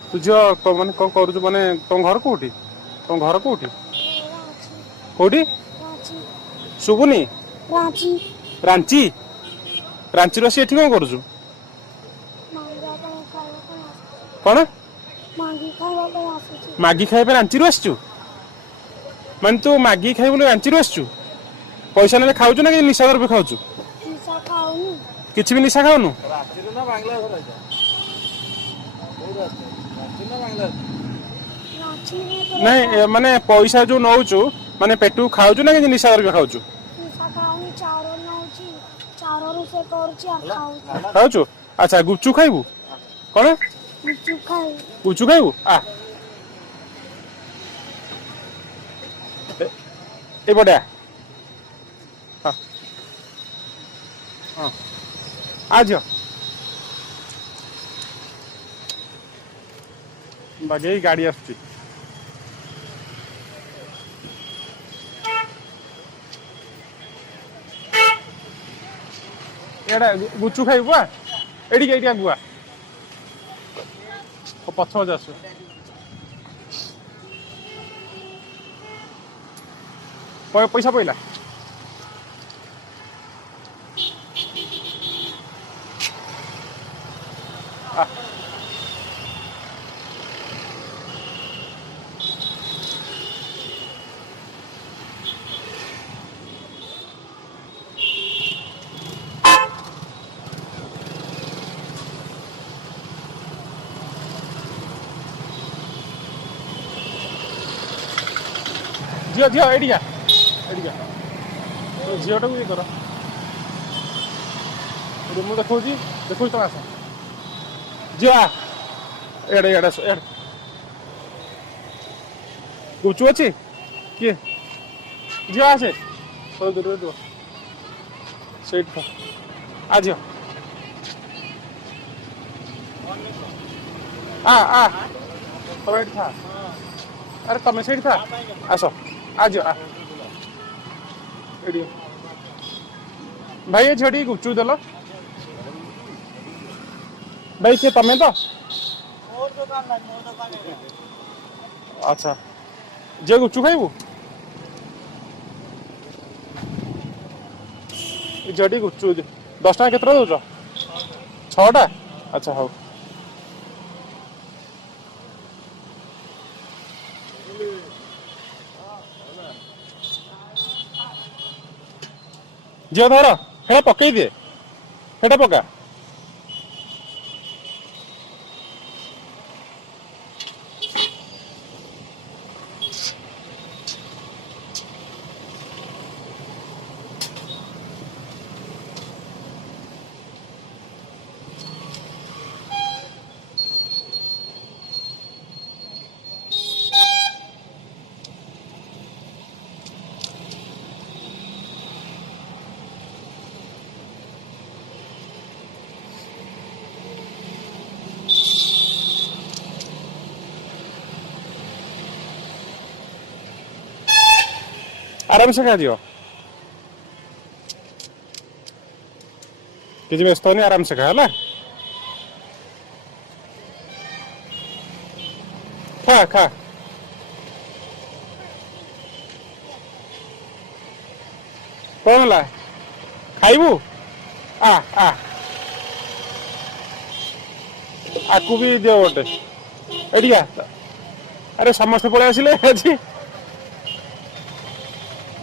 तू झील माने कौन करू माने तुम घर कोठी तुम घर कोठी कोठी शुभुनी रांची रांची रांची रो सी एठी कौन करू कौन मागी खाइबा रांची रो आसचु माने तू मागी खाइ बोले रांची रो आसचु पैसा ने खाउछु ना कि निशा कर खाउछु किछि भी निशा खाउनु रांची ना बांग्लादेश नहीं माने पैसा जो नौचु माने पेटू खाउछु ना कि निशा कर खाउछु खाउछु अच्छा गुपचुप खाइबू कौन गुपचुप खाइबू आ ए बड़ा हाँ हाँ आज बागे गाड़ी आसुची एड़ा गुचु खाइबू एडी एडी गुआ पछ मजा आसु पैसा पइला झील झील एडिया एडिया झीलटा को ये कर मुझे देखो तुम आस झील एड़े एड़े एड़ गुचु अच्छी किए झील आसे दूर दूर से आ झील आ तुम ये था अरे तुम से था आस आज भाई ये झड़ी गुपचुप देल भाई किए तमें तो अच्छा जे गुपचुप खाइबू झड़ी गुपचुप 10 टाँग केत दौच 6टा अच्छा हाँ झील धर हेटा पकई दिए हेटा पका आराम से खा दियो किसी व्यस्त नहीं आराम से खा है खा खा कौन है खाइबू आ आ आकु भी दियो गोटे एडिया अरे समस्त पड़े आसिले अच्छी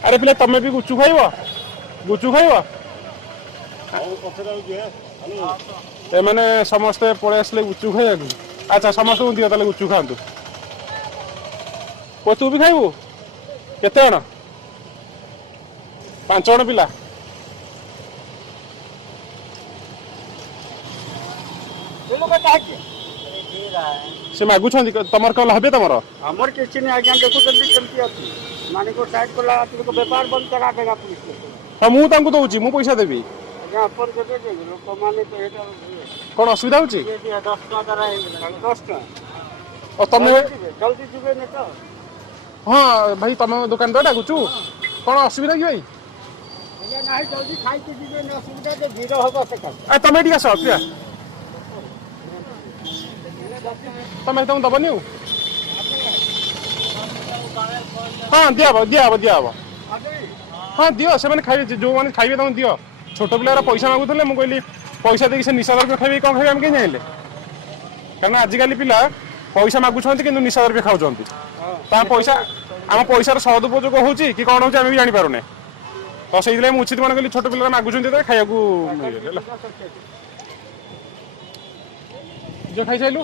अरे पिले तमें भी गुचु खाइब गुचु खाइब मैंने समस्ते पड़े आसले गुचु खाइबा अच्छा समस्त को दियो ताले गुचु खातु तू भी खाइबू केते जण 5 जण पिला से मागुछंती तमर कल हबे तमर हमर किछि नै आज्ञा देखु जल्दी केमती अछि माने को साइड कोला तुमको व्यापार बंद करा देगा पुलिस को हां मु तांको दउची मु पैसा देबी आज्ञा अपन के दे लोक माने तो एटा कोन असुविधा होची 10 टका करा 10 टका और तमे जल्दी जुबे ने तो हां भाई तमे दुकान तो डाकुचू कोन असुविधा की भाई आज्ञा नाही जल्दी खाई के जुबे ने असुविधा जे भीड़ होबो से का आ तमे टिका सो प्रिया ତମେ ତମକୁ ଦବନି ଆଉ ହଁ ଦିଆହବ ହଁ ଦିଅ ସେମାନେ ଖାଇବେ ଯୋଉମାନେ ଖାଇବେ ତାଙ୍କୁ ଦିଅ ଛୋଟ ପିଲାରା ପଇସା ମାଗୁଥିଲେ ମୁଁ କହିଲି ପଇସା ଦେଇକି ସେ ନିଶା ଦ୍ରବ୍ୟ ଖାଇବେ କଣ ଖାଇବେ ଆମେ କେହି ଜାଣିଲେ କାରଣ ଆଜିକାଲି ପିଲା ପଇସା ମାଗୁଛନ୍ତି କିନ୍ତୁ ନିଶା ଦ୍ରବ୍ୟ ଖାଉଛନ୍ତି ତା ପଇସା ଆମ ପଇସାର ସଦୁପଯୋଗ ହଉଛି କି କଣ ହଉଛି ଆମେ ବି ଜାଣିପାରୁନେ ତ ସେଇଥିଲାଗି ମୁଁ ଉଚିତ ମନେ କଲି ଛୋଟ ପିଲା ମାଗୁଛନ୍ତି ତ ଖାଇବାକୁ ହେଲା ଯେ ଖାଇସାଇଲୁ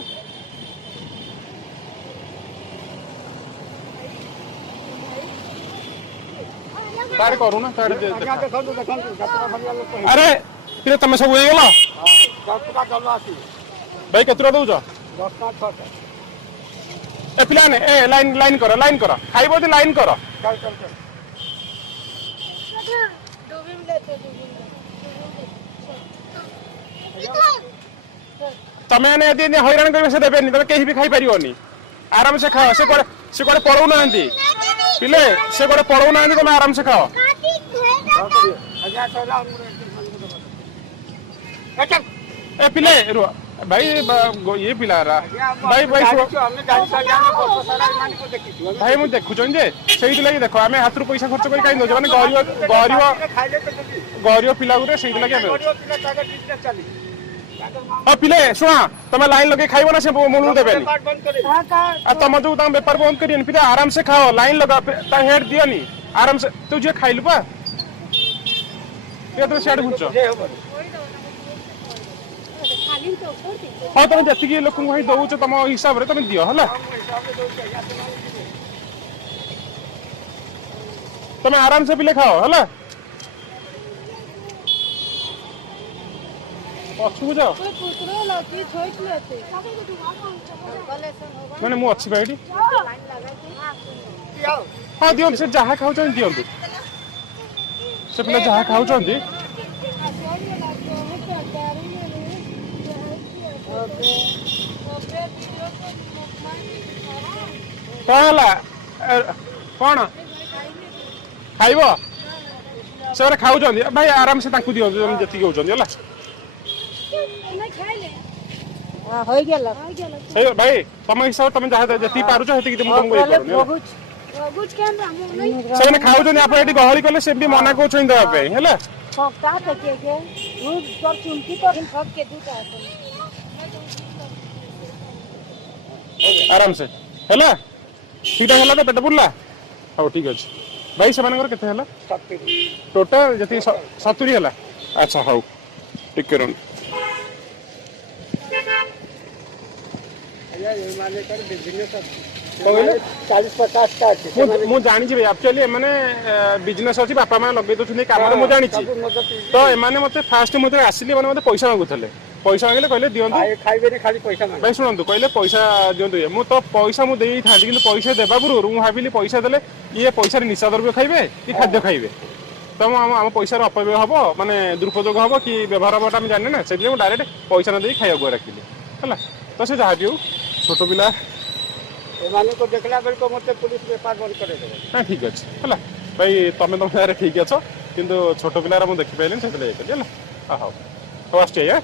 तारे करू ना तारे दे ଆଜ୍ଞା ଦେଖନ୍ତୁ ଦେଖନ୍ତୁ ଯାତ୍ରା ଭଳିଆ ଲୋକ ହେଇଛି। अरे किरे तमे सब होई गेला 10 ଟଙ୍କା ଜଲ ଆସି भाई केतरा दउछ 10 ଟଙ୍କା 6 ए पिलाने ए लाइन कर खाइबो दे लाइन कर चल चल चल डूबी भी लेते तमे ने यदि हैरान करबे से देबेनी तमे केही भी खाइ परियोनी आराम से खाओ से कोड़े पड़ौ नांती पिले से कोड़े पड़ौ नांती तमे आराम से खाओ ଆଜ୍ଞା କହିଲା ଆମର ए पिले रुआ भाई ये पिला रा भाई भाई ଆମେ ଜାଣିଛୁ ଆଜ୍ଞା ଆମେ ବର୍ଷ ସାରା ଏମାନଙ୍କୁ ଦେଖିଛୁ भाई मु देखुछन जे सेही लागि देखो आमे हाथरु पैसा खर्च करि काई दो माने गरीब ଖାଇଲେ ତ ଯଦି गरीब पिला गुरे सेही लागि आमे ଗରିବ ପିଲା ତାଙ୍କ ବିଜନେସ ଚାଲି हाँ पिले शुणा तुम लाइन लगे खाइब ना से मुलू देबेनी ବନ୍ଦ କରି आ तुम जो तुम व्यापार बंद करियन पिले आराम से खाओ लाइन लगा ता हेड दियोनी आराम से तू जे खाइलु पा ये तो सेड घुचो ଯେ ହବନି खाली तो ऊपर थी हाँ तुम जति लोक को दउछ तुम हिसाब रे तुम दियो हला तुम आराम से पिले खाओ हला पछू जाओ कोई पुतरो लती छोट लेते कलेक्शन होगा माने मु अछि बाइडी लाइन लगा के हाँ दियो से जहा खाउछन दियंतु से पिले जहा खाउछन कहला कौन खाइब से खाऊँ भाई आराम से ताकू दियो जति होउछन होला हो गेला सही भाई तुम हिसाब तुम जहाँ जति पारुछ हेति तुम तुमको ये करूनी बहुत केन हम नहीं से खाऊछन आप एटी गहरी कले से भी मना कोछन देबा पे हैला फकता तो के दूध पर चुनकी तो फक के दूध आते आराम से हैला ठीक हैला तो पेट पुरला हाउ ठीक अछि भाई से मानकर केते हैला टोटल जति 70 हैला अच्छा हाउ ठीक करन ଆଜ୍ଞା ଏମାନଙ୍କର ବିଜନେସ ଅଛି କହିଲେ 40-50 ଟା ଅଛି ମୁଁ ଜାଣିଛି ଭାଇ ଆକ୍ଚୁଆଲି ଏମାନେ ବିଜନେସ୍ ଅଛି ବାପା ମା ଲଗେଇ ଦଉଛନ୍ତି କାମରେ ମୁଁ ଜାଣିଛି ତ ଏମାନେ ମତେ ଫାଷ୍ଟ ମୁଁ ଯେତେବେଳେ ଆସିଲି ମାନେ ମତେ ପଇସା ମାଗୁଥିଲେ ପଇସା ମାଗିଲେ କହିଲେ ଦିଅନ୍ତୁ ଖାଇବେନି ଖାଲି ପଇସା ମାଗେ ଭାଇ ଶୁଣନ୍ତୁ କହିଲେ ପଇସା ଦିଅନ୍ତୁ ମୁଁ ତ ପଇସା ମୁଁ ଦେଇଥାନ୍ତି କିନ୍ତୁ ପଇସା ଦେବା ପୂର୍ବରୁ ମୁଁ ଭାବିଲି ପଇସା ଦେଲେ ଇଏ ପଇସାରେ ନିଶା ଦ୍ରବ୍ୟ ଖାଇବେ କି ଖାଦ୍ୟ ଖାଇବେ ତ ଆମ ପଇସାର ଅପବ୍ୟୟ ହବ ମାନେ ଦୁରୁପଯୋଗ ହବ କି ବ୍ୟବହାର ହବ ଆମେ ଜାଣିନେ ନା ସେଥିପାଇଁ ମୁଁ ଡାଇରେକ୍ଟ ପଇସା ନ ଦେଇକି ଖାଇବାକୁ ଡାକିଲି ହେଲା ତ ସେ ଯାହା ବି ହଉ ଛୋଟ ପିଲା ଏମାନଙ୍କୁ ଦେଖିଲା ବେଳକୁ ମୋତେ ପୁଲିସ ବେପାର ବନ୍ଦ କରେଇଦେବ ନା ଠିକ୍ ଅଛି ହେଲା ଭାଇ ତମେ ତମ ଜାଗାରେ ଠିକ୍ ଅଛ କିନ୍ତୁ ଛୋଟ ପିଲାରା ମୁଁ ଦେଖିପାରିଲିନି ସେଥିପାଇଁ ହେଲା ହଉ ହଉ ଆସୁଛି ଆଜ୍ଞା